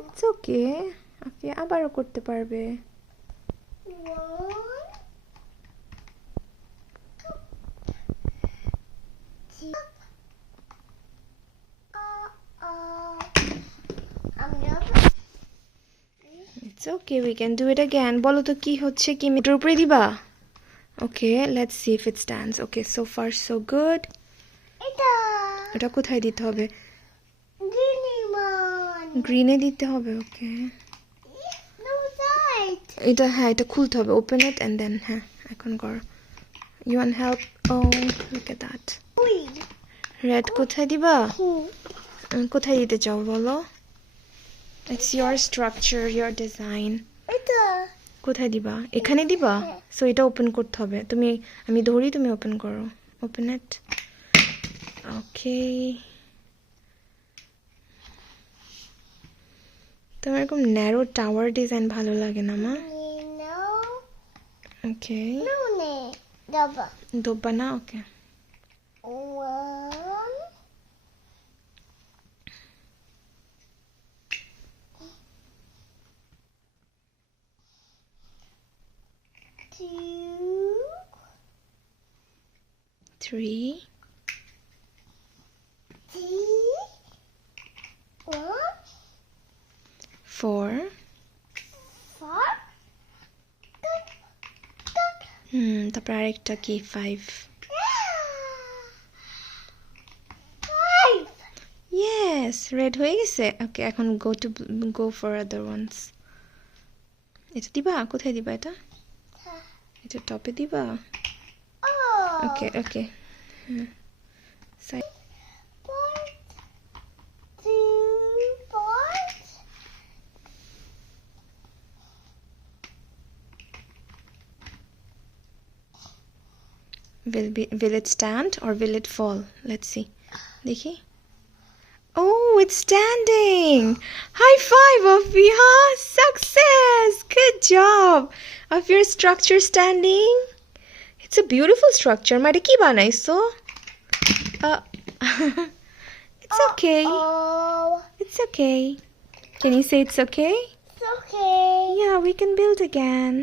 It's okay. Okay, আবারও করতে পারবে। It's okay, we can do it again. বলো তো কি হচ্ছে, কি মিটার উপরে দিবা? Okay, let's see if it stands. Okay, so far so good. এটা কোথায় দিতে হবে? গ্রিনে দিতে হবে। ওকে, এটা হ্যাঁ, এটা খুলতে হবে। ওপেন ইট এন্ড দেন হ্যাঁ, এখন করো। You want help? Oh, look at that. Red কোথায় দিবা? কোথায় দিতে চাও বলো? It's your structure, your design. কোথায় দিবা? এখানে দিবা? সো এটা ওপেন করতে হবে। আমি ধরি, তুমি ওপেন করো। Open it. ওকে, তোমার এরকম ন্যারো টাওয়ার ডিজাইন ভালো লাগে না মা? ওকে, দব্বা না? ওকে, three, 4, তারপর আরেকটা কি? 5. Yes, রেড হয়ে গেছে। ওকে, এখন go for other ones. এটা দিবা? কোথায় দিবা এটা? এটা টপে দিবা? ওকে ওকে, হ্যাঁ। Will it stand or will it fall? Let's see. দেখি। Oh, it's standing. High five, Afiya. Success. Good job. Of your structure standing. It's a beautiful structure. Mara ki banaiso? It's okay. It's okay. Can you say it's okay? It's okay. Yeah, we can build again.